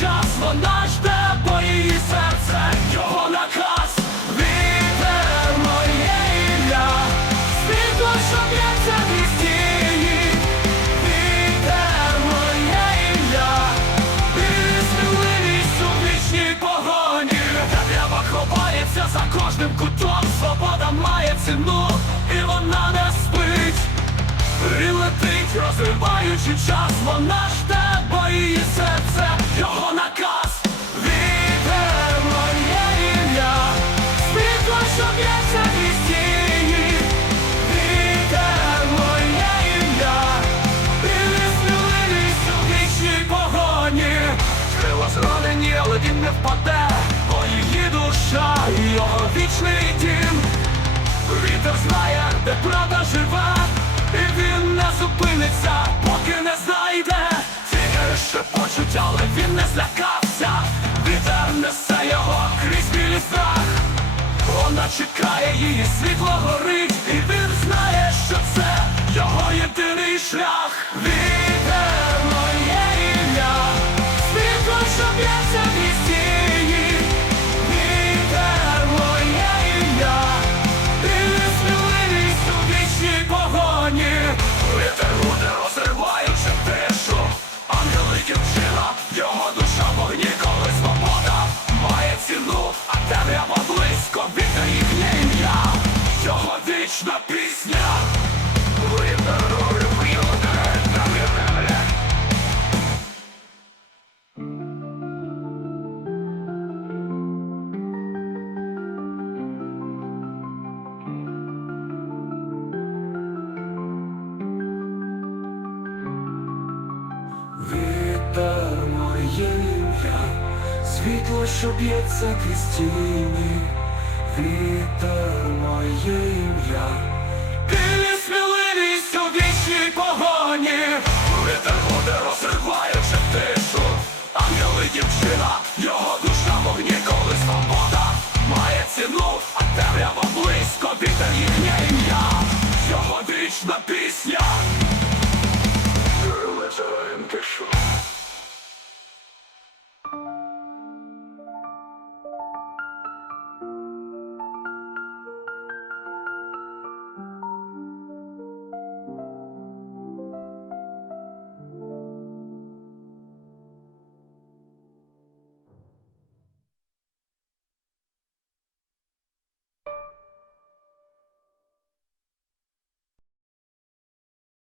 час, вона жде, бо її серце, його наказ. Вітер моє ім'я, світло, що в стіні. Вітер моє ім'я, сміливість у вічній погоні. Темрява ховається за кожним кутом, свобода має ціну, і вона не спить. І летить, розриваючи час, вона жде, бо не впаде, бо її душа і його вічний дім. Вітер знає, де правда живе, і він не зупиниться, поки не знайде. Тігри шепочуть, але він не злякався. Вітер несе його крізь білий страх. Вона чекає, її світло горить, і він знає, що це його єдиний шлях. вічна пісня. Вітер Вітер моє ім'я, світло, що б'ється крізь тіні. вітер моє ім'я, ти не сміливість у вічній погоні, вітер буде розриваючи тишу, Ангели дівчина, його душа вогні, коли свобода має ціну, а темрява близько вітер їхнє ім'я, його вічна пісня.